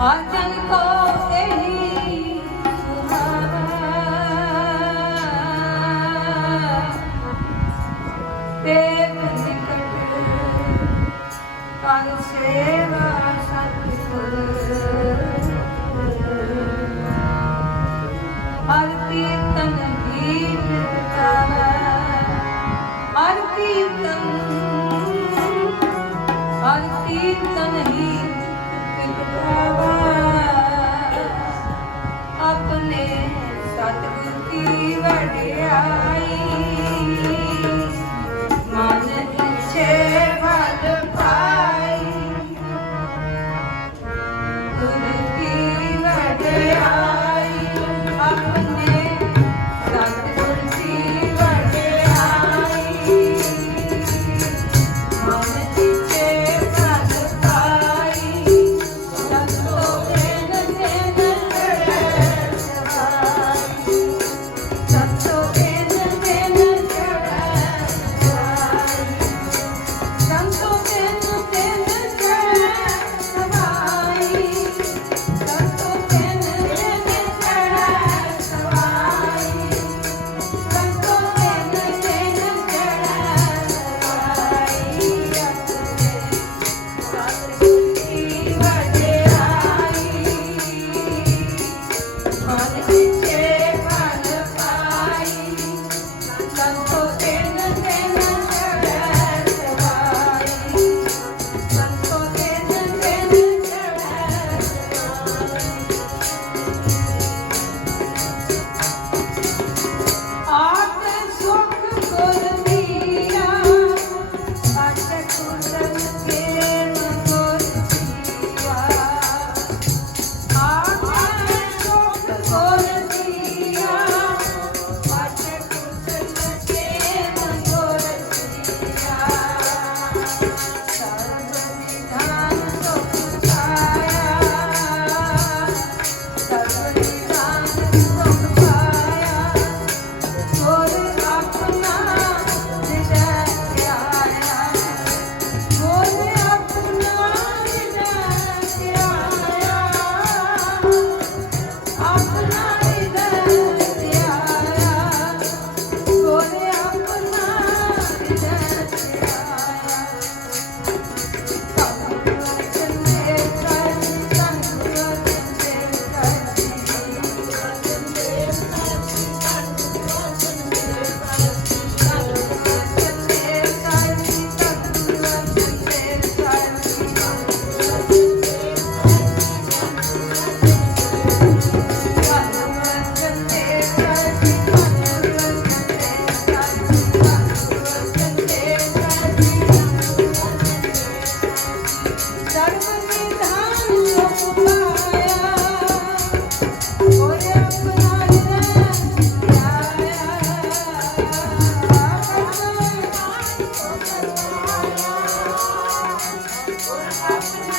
ਆਜਨ ਕੋ ਇਹੀ ਸੁਹਾਵਾ। ਤੇਗ ਨਿਕਟ ਕਰ ਸੇਵਾ ਕੀ What happened?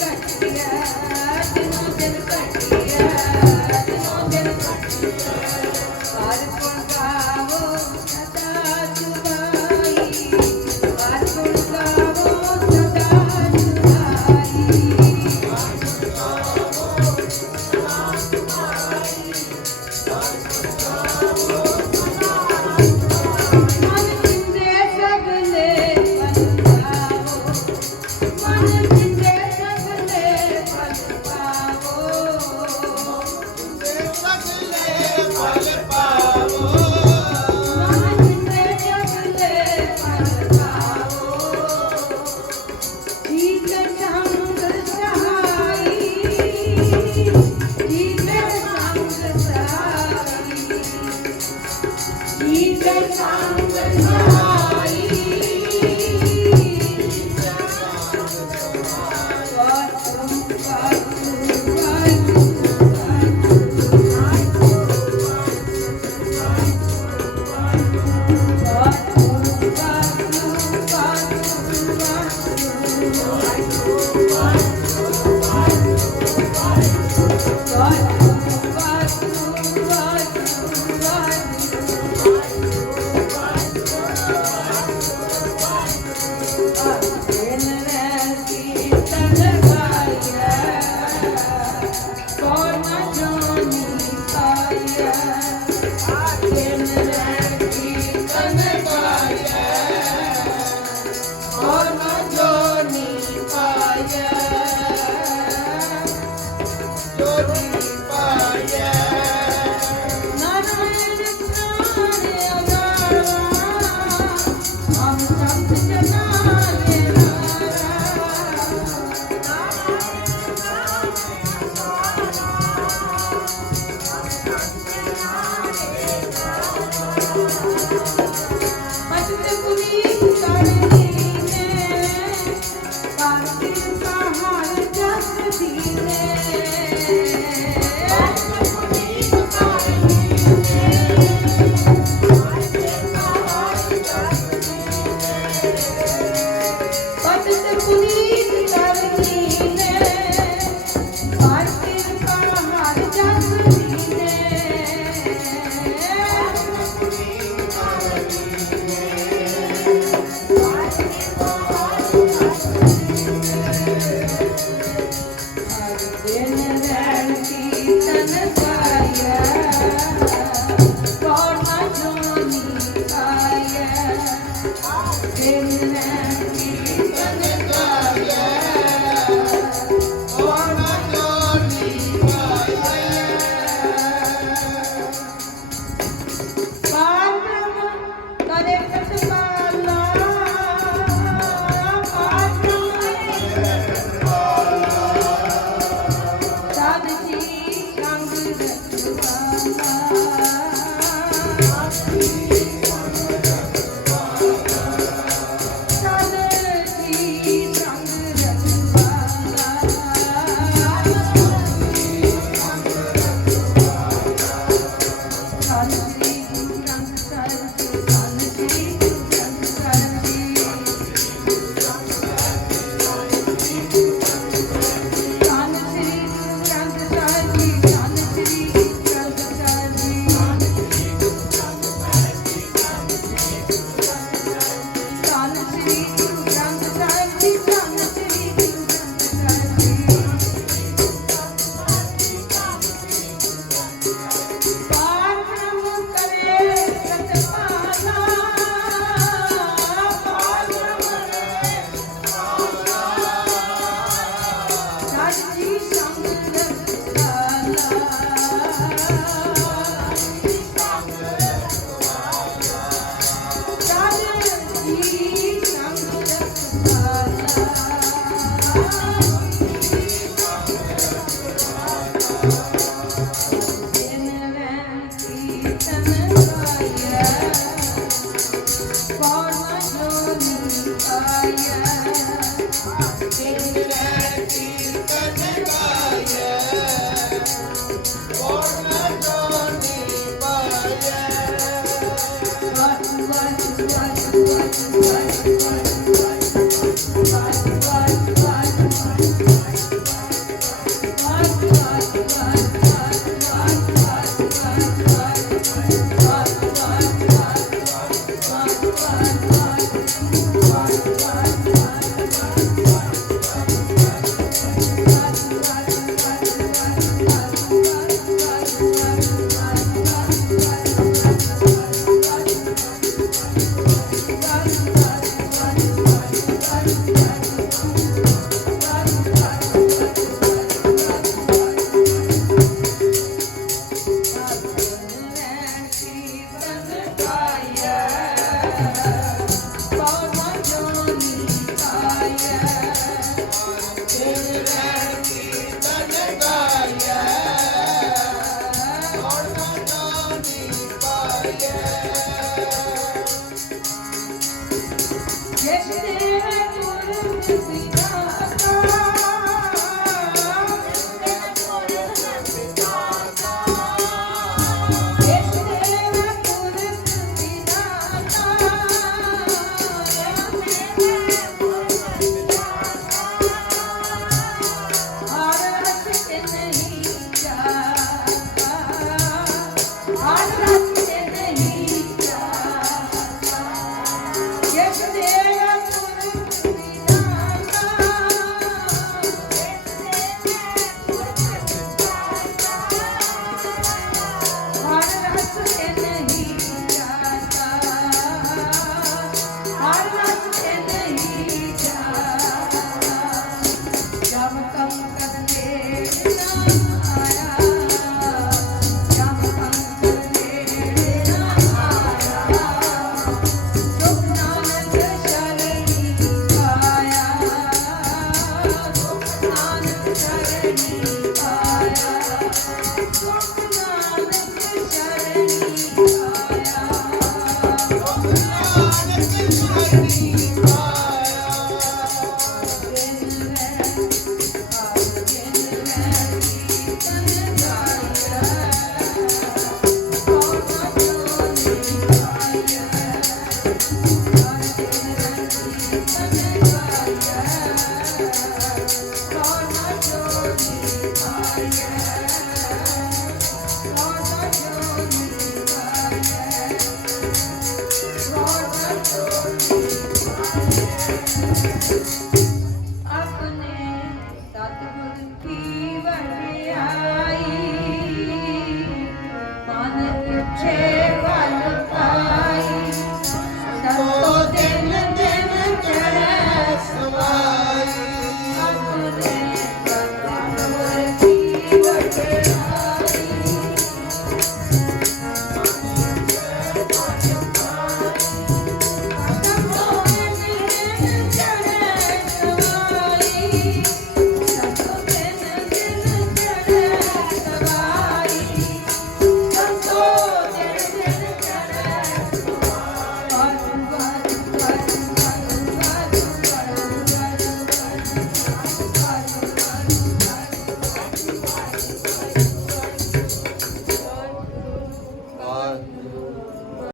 గట్టిగా